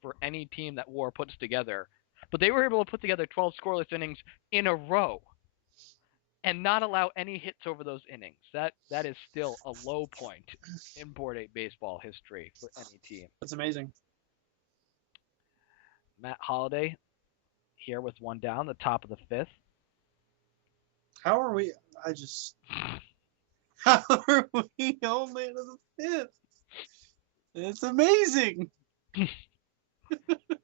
for any team that WAR puts together. But they were able to put together 12 scoreless innings in a row and not allow any hits over those innings. That is still a low point in Board 8 baseball history for any team. That's amazing. Matt Holliday here with one down, the top of the fifth. How are we? How are we only to the fifth? It's amazing.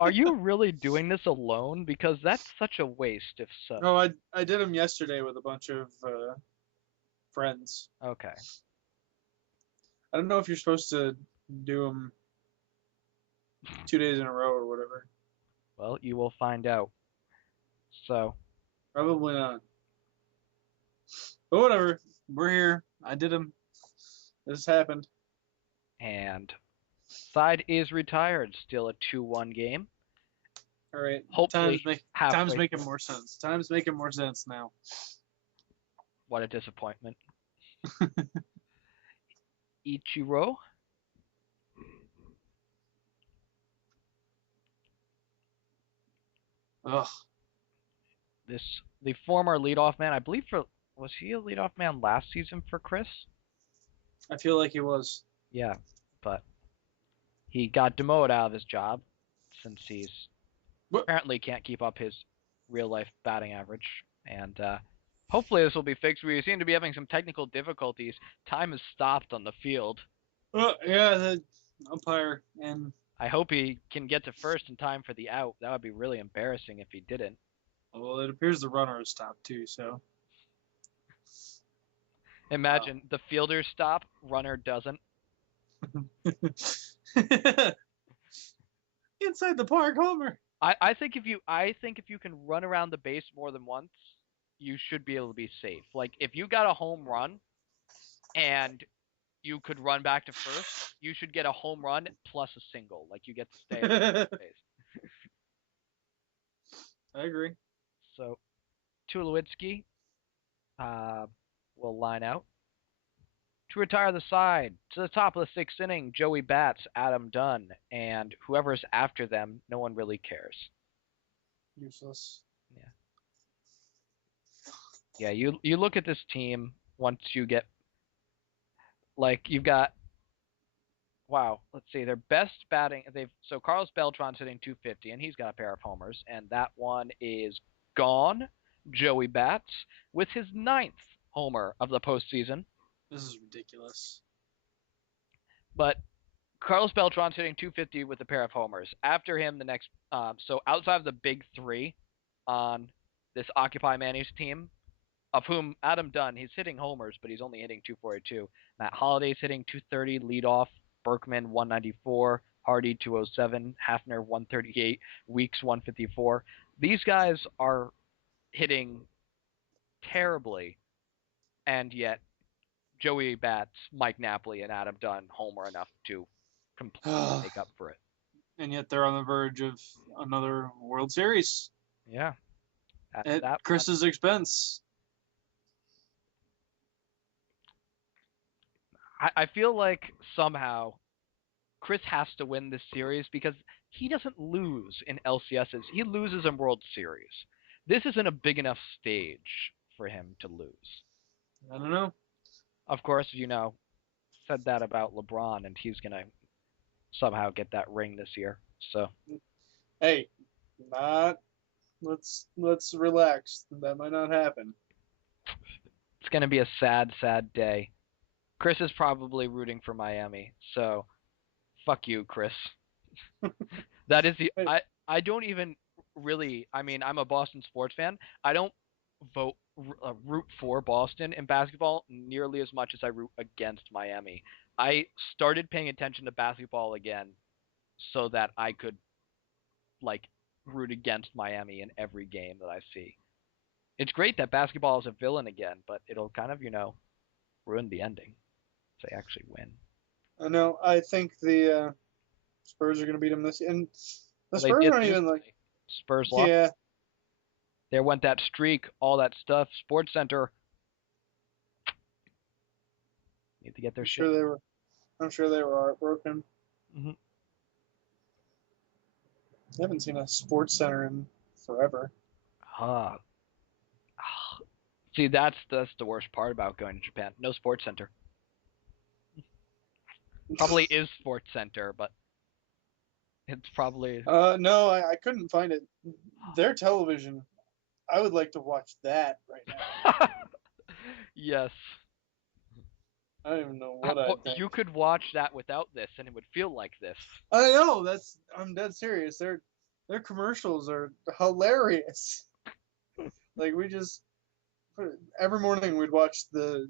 Are you really doing this alone? Because that's such a waste if so. Oh, I did them yesterday with a bunch of friends. Okay. I don't know if you're supposed to do them 2 days in a row or whatever. Well, you will find out. So. Probably not. But whatever. We're here. I did them. This happened. And side is retired. Still a 2-1 game. All right. Hopefully, time's making more sense. Time's making more sense now. What a disappointment. Ichiro. Ugh. The former leadoff man, I believe was he a leadoff man last season for Chris? I feel like he was. Yeah, but he got demoted out of his job since he's apparently can't keep up his real life batting average. And hopefully this will be fixed. We seem to be having some technical difficulties. Time has stopped on the field. Yeah, the umpire and. I hope he can get to first in time for the out. That would be really embarrassing if he didn't. Well, it appears the runner has stopped too, so. Imagine the fielder stop, runner doesn't. Inside the park, Homer. I think if you can run around the base more than once, you should be able to be safe. Like if you got a home run and you could run back to first, you should get a home run plus a single. Like you get to stay at base. I agree. So Tulowitzki will line out. To retire the side, to the top of the sixth inning, Joey Bats, Adam Dunn, and whoever's after them, no one really cares. Useless. Yeah. Yeah, you look at this team once you get, like, you've got, wow, let's see, their best batting, so Carlos Beltran's hitting 250, and he's got a pair of homers, and that one is gone, Joey Bats, with his 9th homer of the postseason. This is ridiculous. But Carlos Beltran's hitting 250 with a pair of homers. After him, the next, so outside of the big three on this Occupy Manny's team, of whom Adam Dunn, he's hitting homers, but he's only hitting 242. Matt Holliday's hitting 230 leadoff, Berkman 194, Hardy 207, Hafner 138, Weeks 154. These guys are hitting terribly, and yet Joey Bats, Mike Napoli, and Adam Dunn homer enough to completely make up for it. And yet they're on the verge of another World Series. Yeah. At Chris's expense. I feel like somehow Chris has to win this series because he doesn't lose in LCSs. He loses in World Series. This isn't a big enough stage for him to lose. I don't know. Of course, said that about LeBron, and he's going to somehow get that ring this year. So, hey, let's relax. That might not happen. It's going to be a sad, sad day. Chris is probably rooting for Miami, so fuck you, Chris. That is I don't even really, I'm a Boston sports fan. I don't root for Boston in basketball nearly as much as I root against Miami. I started paying attention to basketball again so that I could root against Miami in every game that I see. It's great that basketball is a villain again, but it'll kind of, ruin the ending if they actually win. I know. I think the Spurs are going to beat them this year. And the Spurs aren't even Spurs lost. Yeah. There went that streak, all that stuff. Sports Center need to get their shit. I'm sure they were heartbroken. Mm-hmm. I haven't seen a Sports Center in forever. Uh, see, that's the worst part about going to Japan. No sports center. Probably is sports center, but it's probably No, I couldn't find it. Their television, I would like to watch that right now. yes. I don't even know what I'd You think. could watch that without this, and it would feel like this. I know, I'm dead serious. Their commercials are hilarious. Like we just every morning we'd watch the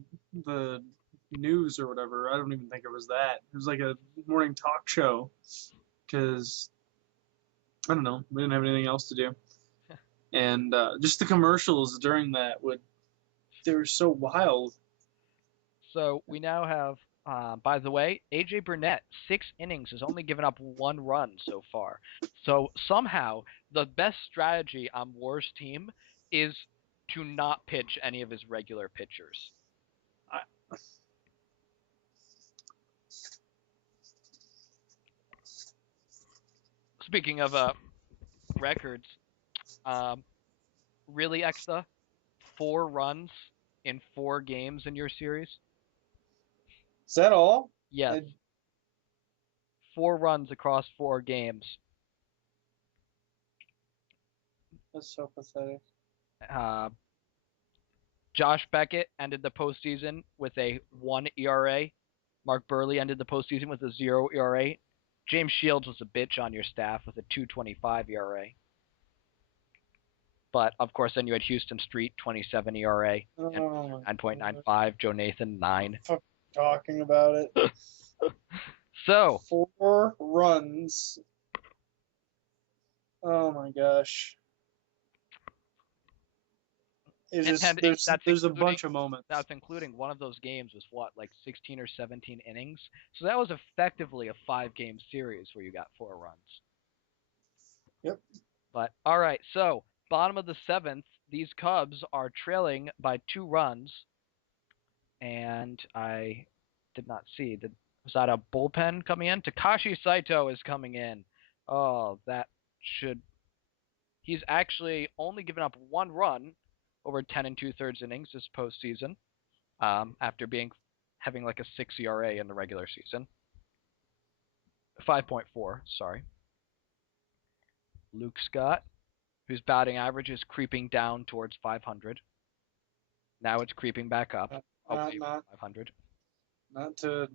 news or whatever. I don't even think it was that. It was like a morning talk show because I don't know, we didn't have anything else to do, and just the commercials during that would they were so wild. So we now have, by the way, AJ Burnett, 6 innings, has only given up 1 run so far. So somehow the best strategy on War's team is to not pitch any of his regular pitchers. I, Speaking of records, um, really, Exa, 4 runs in 4 games in your series? is that all? Yes, 4 runs across 4 games. That's so pathetic. Uh, Josh Beckett ended the postseason with a 1 ERA. Mark Burley ended the postseason with a 0 ERA. James Shields was a bitch on your staff with a 2.25 ERA. But of course, then you had Houston Street, 27 ERA, and Oh my god. 9.95. Joe Nathan, 9. Fuck talking about it. So 4 runs. Oh my gosh. It's just there's a bunch of moments. that's including one of those games was what, like 16 or 17 innings. So that was effectively a 5-game series where you got 4 runs. Yep. But all right, so bottom of the 7th, these Cubs are trailing by 2 runs, and I did not see. Was that a bullpen coming in? Takashi Saito is coming in. Oh, that should. He's actually only given up 1 run over 10 and 2/3 innings this postseason, after having like a 6 ERA in the regular season. 5.4, sorry. Luke Scott, whose batting average is creeping down towards 500. Now it's creeping back up away from 500. Not to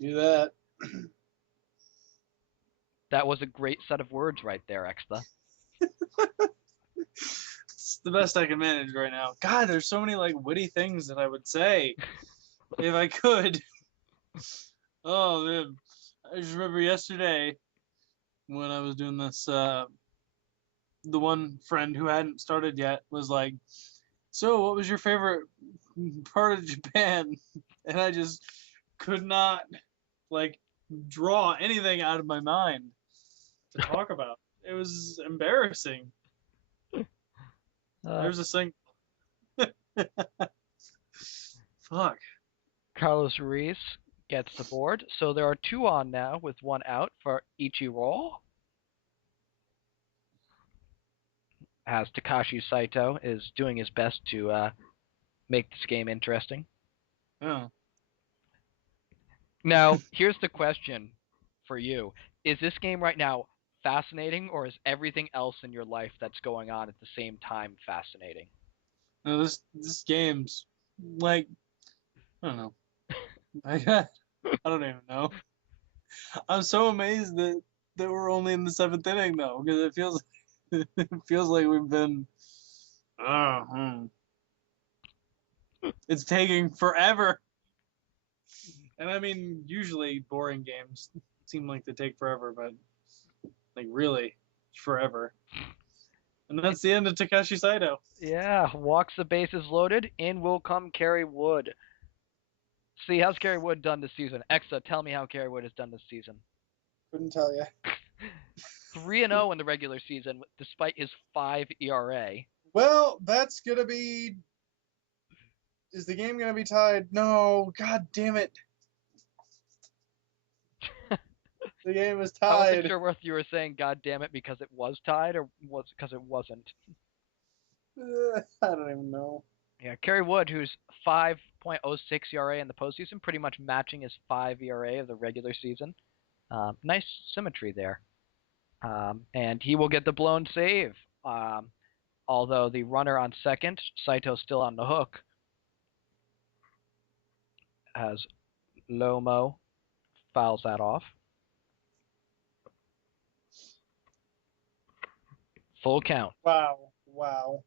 do that. That was a great set of words right there, Exta. It's the best I can manage right now. God, there's so many like witty things that I would say if I could. Oh man, I just remember yesterday when I was doing this. The one friend who hadn't started yet was like, "So, what was your favorite part of Japan?" And I just could not like draw anything out of my mind to talk about. It was embarrassing. There's a thing. Fuck. Carlos Ruiz gets the board. So there are 2 on now with 1 out for Ichiro. As Takashi Saito is doing his best to make this game interesting. Yeah. Now, here's the question for you. Is this game right now fascinating, or is everything else in your life that's going on at the same time fascinating? No, this game's like I don't know. I don't even know. I'm so amazed that we're only in the 7th inning though, because it feels like we've been. It's taking forever. And I mean, usually boring games seem like they take forever, but like really forever. And that's the end of Takashi Saito. Yeah, walks the bases loaded. In will come Kerry Wood. See, how's Kerry Wood done this season? Exa, tell me how Kerry Wood has done this season. Couldn't tell you. 3-0 in the regular season, despite his 5 ERA. Well, that's gonna be. Is the game gonna be tied? No, god damn it. The game was I wasn't tied. sure whether you were saying "God damn it" because it was tied or was because it wasn't. I don't even know. Yeah, Kerry Wood, who's 5.06 ERA in the postseason, pretty much matching his 5 ERA of the regular season. Nice symmetry there. And he will get the blown save. Although the runner on second, Saito's still on the hook, as Lomo fouls that off. Full count. Wow. Wow.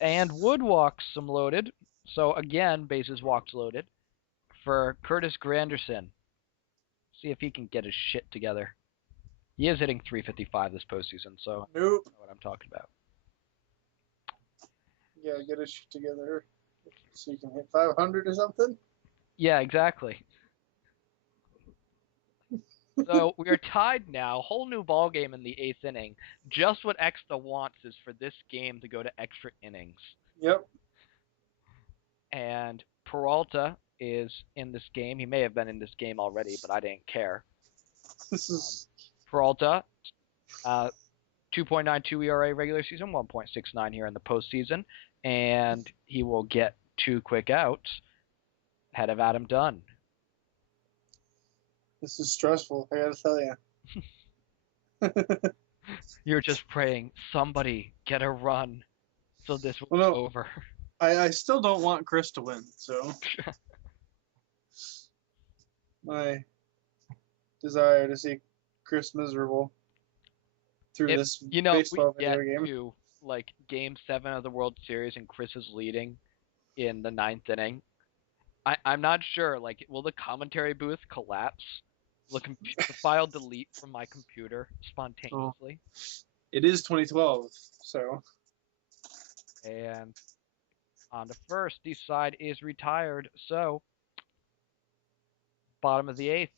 And Wood walks some loaded. So again, bases walked loaded for Curtis Granderson. See if he can get his shit together. He is hitting 355 this postseason, so I Nope. know what I'm talking about. Yeah, get his shit together so you can hit 500 or something. Yeah, exactly. So we are tied now. Whole new ball game in the 8th inning. Just what Exta wants is for this game to go to extra innings. Yep. And Peralta is in this game. He may have been in this game already, but I didn't care. This is Peralta, 2.92 ERA regular season, 1.69 here in the postseason, and he will get 2 quick outs ahead of Adam Dunn. this is stressful. I gotta tell you. You're just praying somebody get a run so this will Well, be no, over. I still don't want Chris to win. So my desire to see Chris miserable through If this we baseball get video game. to like Game 7 of the World Series and Chris is leading in the 9th inning, I'm not sure. Like, will the commentary booth collapse? Will the file delete from my computer spontaneously? It is 2012, so And on the first, the side is retired. So, bottom of the 8th,